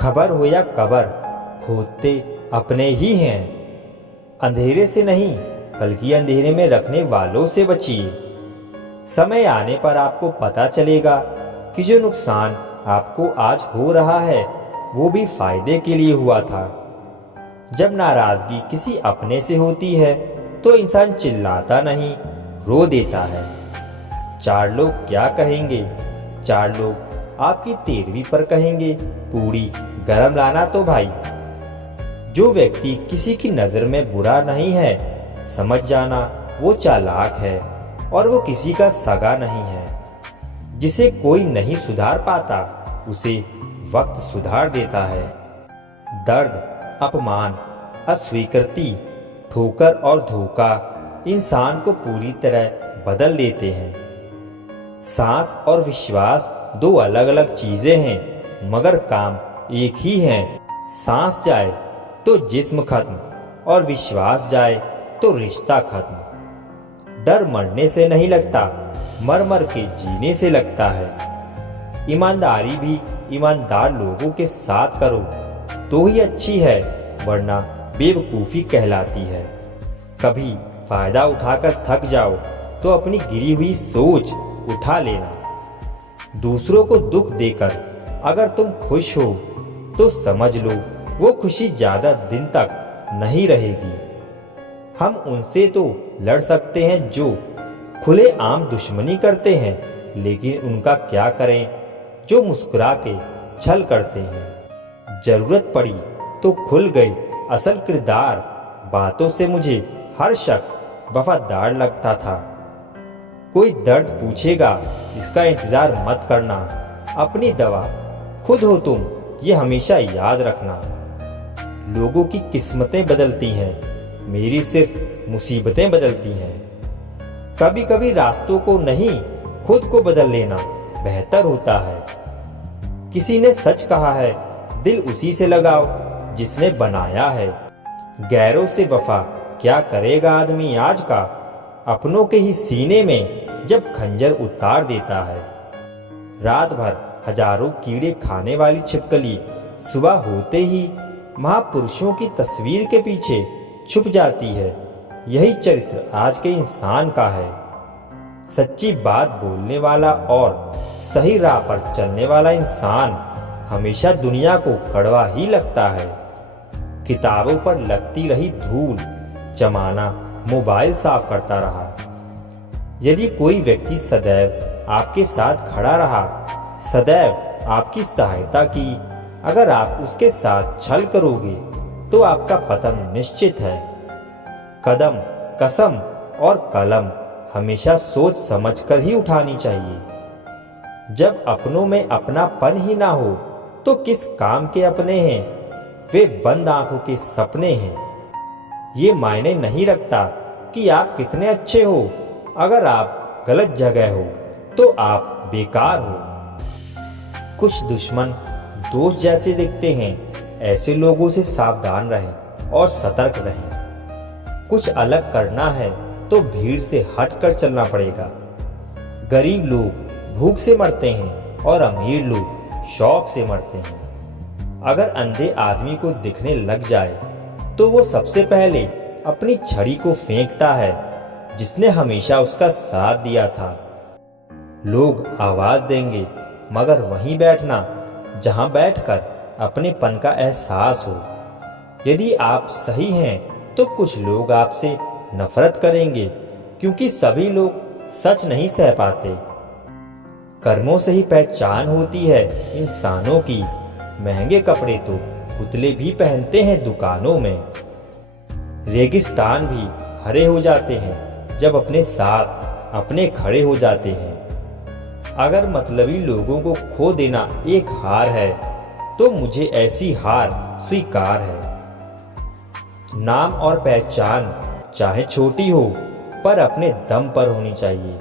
खबर हो या कबर, खोदते अपने ही हैं। अंधेरे से नहीं बल्कि अंधेरे में रखने वालों से बचिए। समय आने पर आपको पता चलेगा कि जो नुकसान आपको आज हो रहा है वो भी फायदे के लिए हुआ था। जब नाराजगी किसी अपने से होती है तो इंसान चिल्लाता नहीं, रो देता है। चार लोग क्या कहेंगे, चार लोग आपकी तेरहवीं पर कहेंगे, पूरी गरम लाना तो भाई। जो व्यक्ति किसी की नज़र में बुरा नहीं है, समझ जाना वो चालाक है और वो किसी का सगा नहीं है। जिसे कोई नहीं सुधार पाता उसे वक्त सुधार देता है। दर्द, अपमान, अस्वीकृति, ठोकर और धोखा इंसान को पूरी तरह बदल देते हैं। सांस और विश्वास दो अलग अलग चीजें हैं मगर काम एक ही है। सांस जाए तो जिस्म खत्म और विश्वास जाए तो रिश्ता खत्म। डर मरने से नहीं लगता, मर मर के जीने से लगता है। ईमानदारी भी ईमानदार लोगों के साथ करो तो ही अच्छी है, वरना बेवकूफ़ी कहलाती है। कभी फायदा उठाकर थक जाओ तो अपनी गिरी हुई सोच उठा लेना। दूसरों को दुख देकर अगर तुम खुश हो तो समझ लो वो खुशी ज्यादा दिन तक नहीं रहेगी। हम उनसे तो लड़ सकते हैं जो खुलेआम दुश्मनी करते हैं, लेकिन उनका क्या करें जो मुस्कुरा के छल करते हैं। जरूरत पड़ी तो खुल गई असल किरदार, बातों से मुझे हर शख्स वफादार लगता था। कोई दर्द पूछेगा इसका इंतजार मत करना, अपनी दवा खुद हो तुम ये हमेशा याद रखना। लोगों की किस्मतें बदलती हैं, मेरी सिर्फ मुसीबतें बदलती हैं। कभी कभी रास्तों को नहीं खुद को बदल लेना बेहतर होता है। किसी ने सच कहा है, दिल उसी से लगाओ जिसने बनाया है। गैरों से वफा क्या करेगा आदमी आज का, अपनों के ही सीने में जब खंजर उतार देता है। रात भर हजारों कीड़े खाने वाली छिपकली सुबह होते ही महापुरुषों की तस्वीर के पीछे छुप जाती है। यही चरित्र आज के इंसान का है। सच्ची बात बोलने वाला और सही राह पर चलने वाला इंसान हमेशा दुनिया को कड़वा ही लगता है। किताबों पर लगती रही धूल जमाना मोबाइल साफ करता रहा। यदि कोई व्यक्ति सदैव आपके साथ खड़ा रहा, सदैव आपकी सहायता की, अगर आप उसके साथ छल करोगे तो आपका पतन निश्चित है। कदम, कसम और कलम हमेशा सोच समझकर ही उठानी चाहिए। जब अपनों में अपनापन ही ना हो तो किस काम के अपने हैं, वे बंद आंखों के सपने हैं। ये मायने नहीं रखता कि आप कितने अच्छे हो, अगर आप गलत जगह हो तो आप बेकार हो। कुछ दुश्मन दोस्त जैसे दिखते हैं, ऐसे लोगों से सावधान रहें और सतर्क रहें। कुछ अलग करना है तो भीड़ से हटकर चलना पड़ेगा। गरीब लोग भूख से मरते हैं और अमीर लोग शौक से मरते हैं। अगर अंधे आदमी को दिखने लग जाए तो वो सबसे पहले अपनी छड़ी को फेंकता है जिसने हमेशा उसका साथ दिया था। लोग आवाज देंगे मगर वहीं बैठना जहां बैठकर अपनेपन का एहसास हो। यदि आप सही हैं तो कुछ लोग आपसे नफरत करेंगे, क्योंकि सभी लोग सच नहीं सह पाते। कर्मों से ही पहचान होती है इंसानों की। महंगे कपड़े तो पुतले भी पहनते हैं दुकानों में। रेगिस्तान भी हरे हो जाते हैं जब अपने साथ अपने खड़े हो जाते हैं। अगर मतलबी लोगों को खो देना एक हार है तो मुझे ऐसी हार स्वीकार है। नाम और पहचान चाहे छोटी हो पर अपने दम पर होनी चाहिए।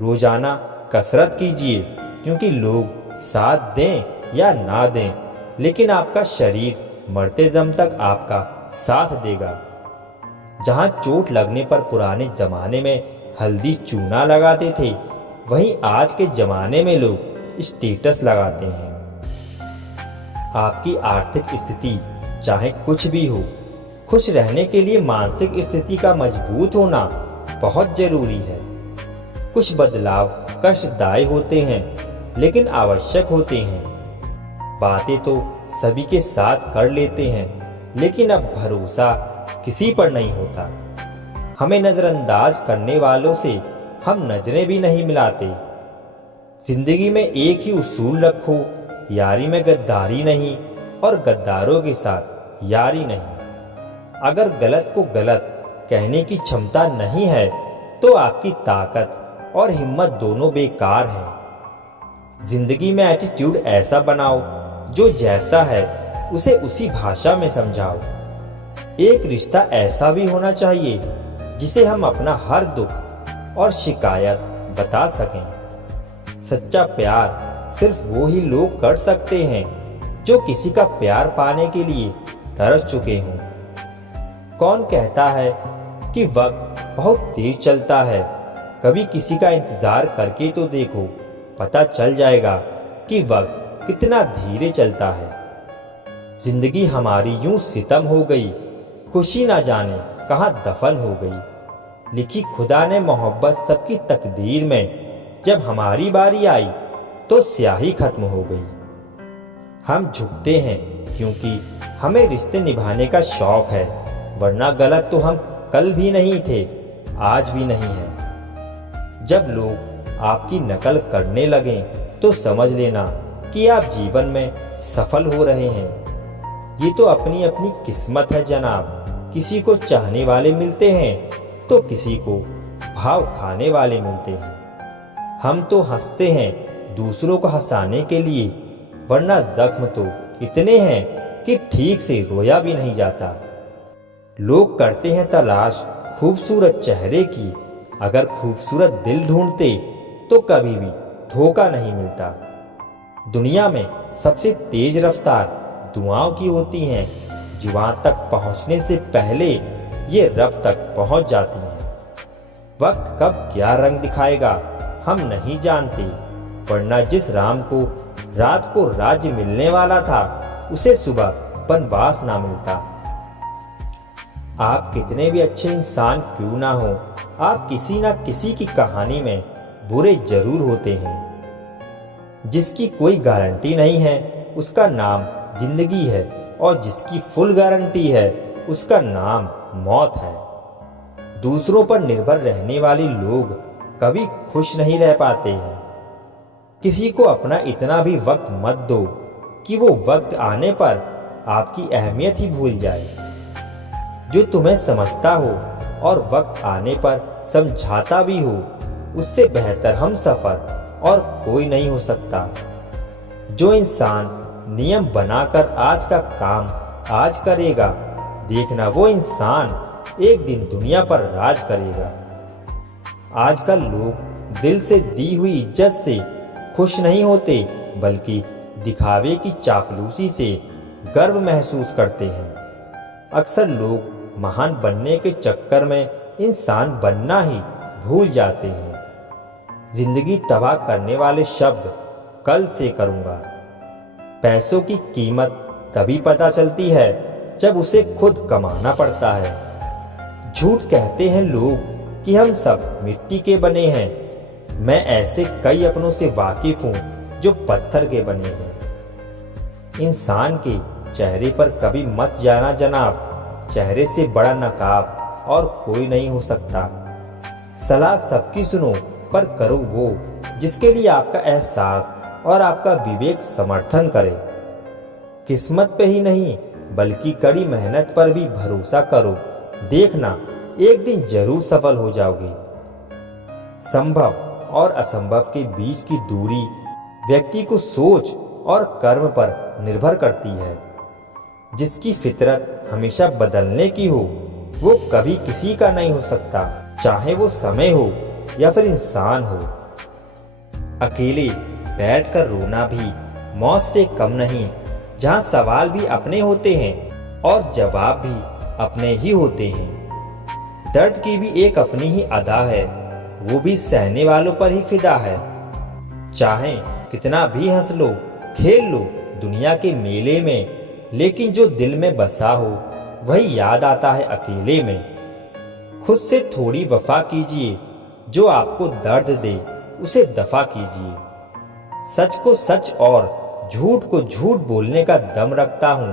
रोजाना कसरत कीजिए, क्योंकि लोग साथ दें या ना दें, लेकिन आपका शरीर मरते दम तक आपका साथ देगा। जहां चोट लगने पर पुराने जमाने में हल्दी चूना लगाते थे, वहीं आज के जमाने में लोग स्टेटस लगाते हैं। आपकी आर्थिक स्थिति चाहे कुछ भी हो, खुश रहने के लिए मानसिक स्थिति का मजबूत होना बहुत जरूरी है। कुछ बदलाव कष्टदायी होते हैं लेकिन आवश्यक होते हैं। बातें तो सभी के साथ कर लेते हैं लेकिन अब भरोसा किसी पर नहीं होता। हमें नजरअंदाज करने वालों से हम नजरें भी नहीं मिलाते। जिंदगी में एक ही उसूल रखो, यारी में गद्दारी नहीं और गद्दारों के साथ यारी नहीं। अगर गलत को गलत कहने की क्षमता नहीं है तो आपकी ताकत और हिम्मत दोनों बेकार हैं। जिंदगी में एटीट्यूड ऐसा बनाओ जो जैसा है उसे उसी भाषा में समझाओ। एक रिश्ता ऐसा भी होना चाहिए जिसे हम अपना हर दुख और शिकायत बता सकें। सच्चा प्यार सिर्फ वो ही लोग कर सकते हैं जो किसी का प्यार पाने के लिए तरस चुके हों। कौन कहता है कि वक्त बहुत तेज चलता है? कभी किसी का इंतजार करके तो देखो, पता चल जाएगा कि वक्त कितना धीरे चलता है। जिंदगी हमारी यूं सितम हो गई, खुशी ना जाने कहाँ दफन हो गई। लिखी खुदा ने मोहब्बत सबकी तकदीर में, जब हमारी बारी आई तो स्याही खत्म हो गई। हम झुकते हैं क्योंकि हमें रिश्ते निभाने का शौक है, वरना गलत तो हम कल भी नहीं थे, आज भी नहीं है। जब लोग आपकी नकल करने लगें तो समझ लेना कि आप जीवन में सफल हो रहे हैं। ये तो अपनी अपनी किस्मत है जनाब। किसी को चाहने वाले मिलते हैं तो किसी को भाव खाने वाले मिलते हैं। हम तो हंसते हैं दूसरों को हंसाने के लिए, वरना जख्म तो इतने हैं कि ठीक से रोया भी नहीं जाता। लोग करते हैं तलाश खूबसूरत चेहरे की, अगर खूबसूरत दिल ढूंढते तो कभी भी धोखा नहीं मिलता। दुनिया में सबसे तेज रफ्तार दुआओं की होती हैं, जो वहां तक पहुंचने से पहले ये रब तक पहुंच जाती हैं। वक्त कब क्या रंग दिखाएगा हम नहीं जानते, वरना जिस राम को रात को राज्य मिलने वाला था उसे सुबह वनवास ना मिलता। आप कितने भी अच्छे इंसान क्यों ना हो, आप किसी ना किसी की कहानी में बुरे जरूर होते हैं। जिसकी कोई गारंटी नहीं है उसका नाम जिंदगी है, और जिसकी फुल गारंटी है उसका नाम मौत है। दूसरों पर निर्भर रहने वाले लोग कभी खुश नहीं रह पाते हैं। किसी को अपना इतना भी वक्त मत दो कि वो वक्त आने पर आपकी अहमियत ही भूल जाए। जो तुम्हें समझता हो और वक्त आने पर समझाता भी हो, उससे बेहतर हम सफर और कोई नहीं हो सकता। जो इंसान नियम बनाकर आज का काम आज करेगा, देखना वो इंसान एक दिन दुनिया पर राज करेगा। आजकल लोग दिल से दी हुई इज्जत से खुश नहीं होते, बल्कि दिखावे की चापलूसी से गर्व महसूस करते हैं। अक्सर लोग महान बनने के चक्कर में इंसान बनना ही भूल जाते हैं। जिंदगी तबाह करने वाले शब्द कल से करूंगा। पैसों की कीमत तभी पता चलती है जब उसे खुद कमाना पड़ता है। झूठ कहते हैं लोग कि हम सब मिट्टी के बने हैं। मैं ऐसे कई अपनों से वाकिफ हूं जो पत्थर के बने हैं। इंसान के चेहरे पर कभी मत जाना जनाब, चेहरे से बड़ा नकाब और कोई नहीं हो सकता। सलाह सबकी सुनो, पर करो वो जिसके लिए आपका एहसास और आपका विवेक समर्थन करे। किस्मत पे ही नहीं बल्कि कड़ी मेहनत पर भी भरोसा करो, देखना एक दिन जरूर सफल हो जाओगे। संभव और असंभव के बीच की दूरी व्यक्ति को सोच और कर्म पर निर्भर करती है। जिसकी फितरत हमेशा बदलने की हो वो कभी किसी का नहीं हो सकता, चाहे वो समय हो या फिर इंसान हो। अकेले बैठकर रोना भी मौत से कम नहीं, जहां सवाल भी अपने होते हैं और जवाब भी अपने ही होते हैं। दर्द की भी एक अपनी ही अदा है, वो भी सहने वालों पर ही फिदा है। चाहे कितना भी हंस लो, खेल लो, दुनिया के मेले में, लेकिन जो दिल में बसा हो वही याद आता है अकेले में। खुद से थोड़ी वफा कीजिए, जो आपको दर्द दे उसे दफा कीजिए। सच को सच और झूठ को झूठ बोलने का दम रखता हूँ,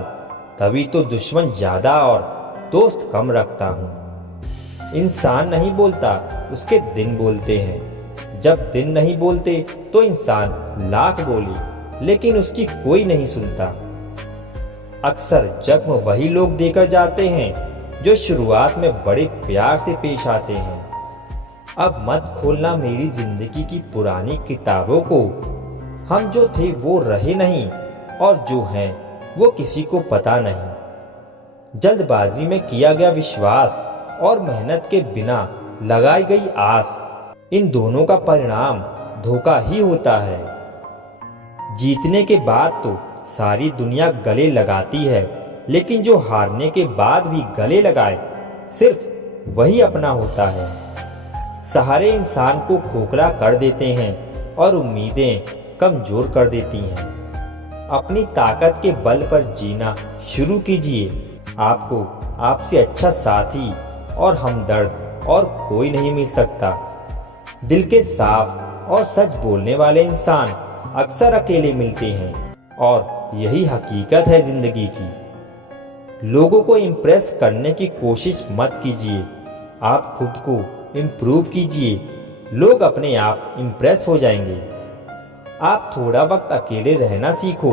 तभी तो दुश्मन ज्यादा और दोस्त कम रखता हूँ। इंसान नहीं बोलता, उसके दिन बोलते हैं। जब दिन नहीं बोलते तो इंसान लाख बोले, लेकिन उसकी कोई नहीं सुनता। अक्सर जख्म वही लोग देकर जाते हैं जो शुरुआत में बड़े प्यार से पेश आते हैं। अब मत खोलना मेरी जिंदगी की पुरानी किताबों को, हम जो थे वो रहे नहीं और जो हैं वो किसी को पता नहीं। जल्दबाजी में किया गया विश्वास और मेहनत के बिना लगाई गई आस, इन दोनों का परिणाम धोखा ही होता है। जीतने के बाद तो सारी दुनिया गले लगाती है, लेकिन जो हारने के बाद भी गले लगाए सिर्फ वही अपना होता है। सहारे इंसान को खोखला कर देते हैं और उम्मीदें कमजोर कर देती हैं। अपनी ताकत के बल पर जीना शुरू कीजिए। आपको आपसे अच्छा साथी और हमदर्द और कोई नहीं मिल सकता। दिल के साफ और सच बोलने वाले इंसान अक्सर अकेले मिलते हैं और यही हकीकत है जिंदगी की। लोगों को इम्प्रेस करने की कोशिश मत कीजिए, आप खुद को इम्प्रूव कीजिए। लोग अपने आप इम्प्रेस हो जाएंगे। आप थोड़ा वक्त अकेले रहना सीखो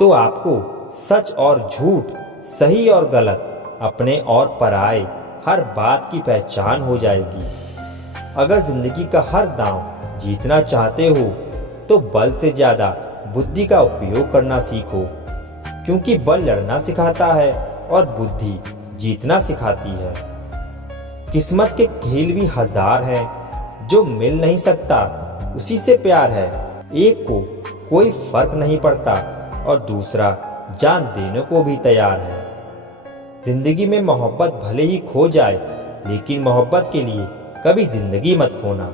तो आपको सच और झूठ, सही और गलत, अपने और पराए हर बात की पहचान हो जाएगी। अगर जिंदगी का हर दांव जीतना चाहते हो तो बल से ज्यादा बुद्धि का उपयोग करना सीखो, क्योंकि बल लड़ना सिखाता है और बुद्धि जीतना सिखाती है। किस्मत के खेल भी हजार हैं, जो मिल नहीं सकता उसी से प्यार है। एक को कोई फर्क नहीं पड़ता और दूसरा जान देने को भी तैयार है। जिंदगी में मोहब्बत भले ही खो जाए, लेकिन मोहब्बत के लिए कभी जिंदगी मत खोना।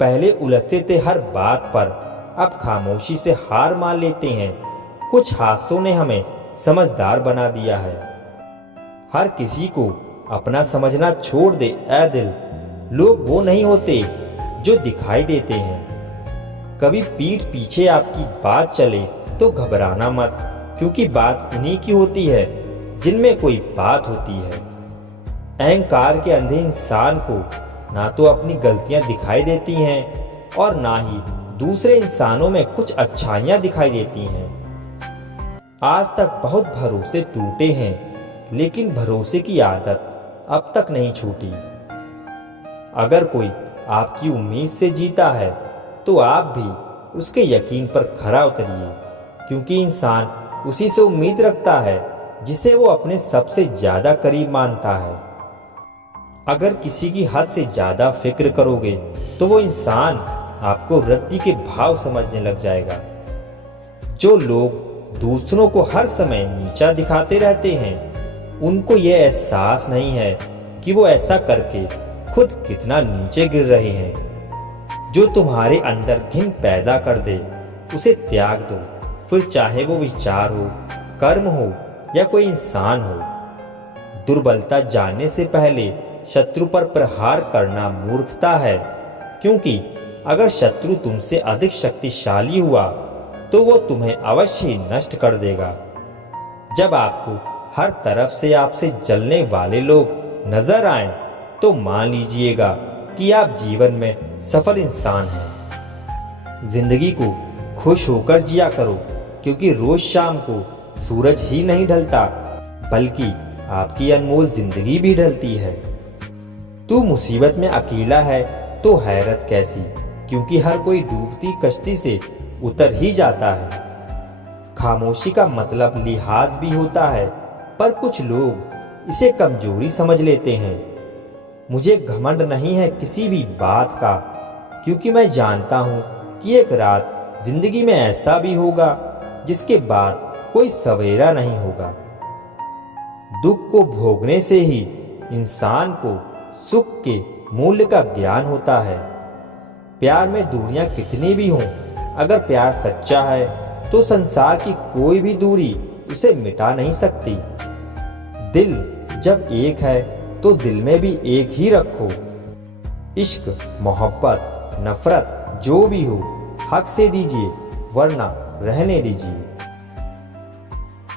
पहले उलझते थे हर बात पर, अब खामोशी से हार मान लेते हैं। कुछ हादसों ने हमें समझदार बना दिया है। हर किसी को अपना समझना छोड़ दे ऐ दिल। लोग वो नहीं होते जो दिखाई देते हैं। कभी पीठ पीछे आपकी बात चले तो घबराना मत, क्योंकि बात उन्हीं की होती है जिनमें कोई बात होती है। अहंकार के अंधे इंसान को ना तो अपनी गलतियां दिखाई देती हैं और ना ही दूसरे इंसानों में कुछ अच्छाइयां दिखाई देती हैं। आज तक बहुत भरोसे टूटे हैं, लेकिन भरोसे की आदत अब तक नहीं छूटी। अगर कोई आपकी उम्मीद से जीता है तो आप भी उसके यकीन पर खरा उतरिए, क्योंकि इंसान उसी से उम्मीद रखता है जिसे वो अपने सबसे ज्यादा करीब मानता है। अगर किसी की हद से ज्यादा फिक्र करोगे तो वो इंसान आपको रत्ती के भाव समझने लग जाएगा। जो लोग दूसरों को हर समय नीचा दिखाते रहते हैं, उनको ये एहसास नहीं है कि वो ऐसा करके खुद कितना नीचे गिर रहे हैं। जो तुम्हारे अंदर घिन पैदा कर दे उसे त्याग दो, फिर चाहे वो विचार हो, कर्म हो या कोई इंसान हो। दुर्बलता जानने से पहले शत्रु पर प्रहार करना मूर्खता है, क्योंकि अगर शत्रु तुमसे अधिक शक्तिशाली हुआ तो वो तुम्हें अवश्य ही नष्ट कर देगा। जब आपको हर तरफ से आपसे जलने वाले लोग नजर आएं, तो मान लीजिएगा कि आप जीवन में सफल इंसान हैं। जिंदगी को खुश होकर जिया करो, क्योंकि रोज शाम को सूरज ही नहीं ढलता, बल्कि आपकी अनमोल जिंदगी भी ढलती है। तू मुसीबत में अकेला है तो हैरत कैसी, क्योंकि हर कोई डूबती कश्ती से उतर ही जाता है। खामोशी का मतलब लिहाज भी होता है, पर कुछ लोग इसे कमजोरी समझ लेते हैं। मुझे घमंड नहीं है किसी भी बात का, क्योंकि मैं जानता हूँ कि एक रात जिंदगी में ऐसा भी होगा जिसके बाद कोई सवेरा नहीं होगा। दुख को भोगने से ही इंसान को सुख के मूल्य का ज्ञान होता है। प्यार में दूरियां कितनी भी हों, अगर प्यार सच्चा है तो संसार की कोई भी दूरी उसे मिटा नहीं सकती। दिल जब एक है तो दिल में भी एक ही रखो। इश्क, मोहब्बत, नफरत जो भी हो हक से दीजिए, वरना रहने दीजिए।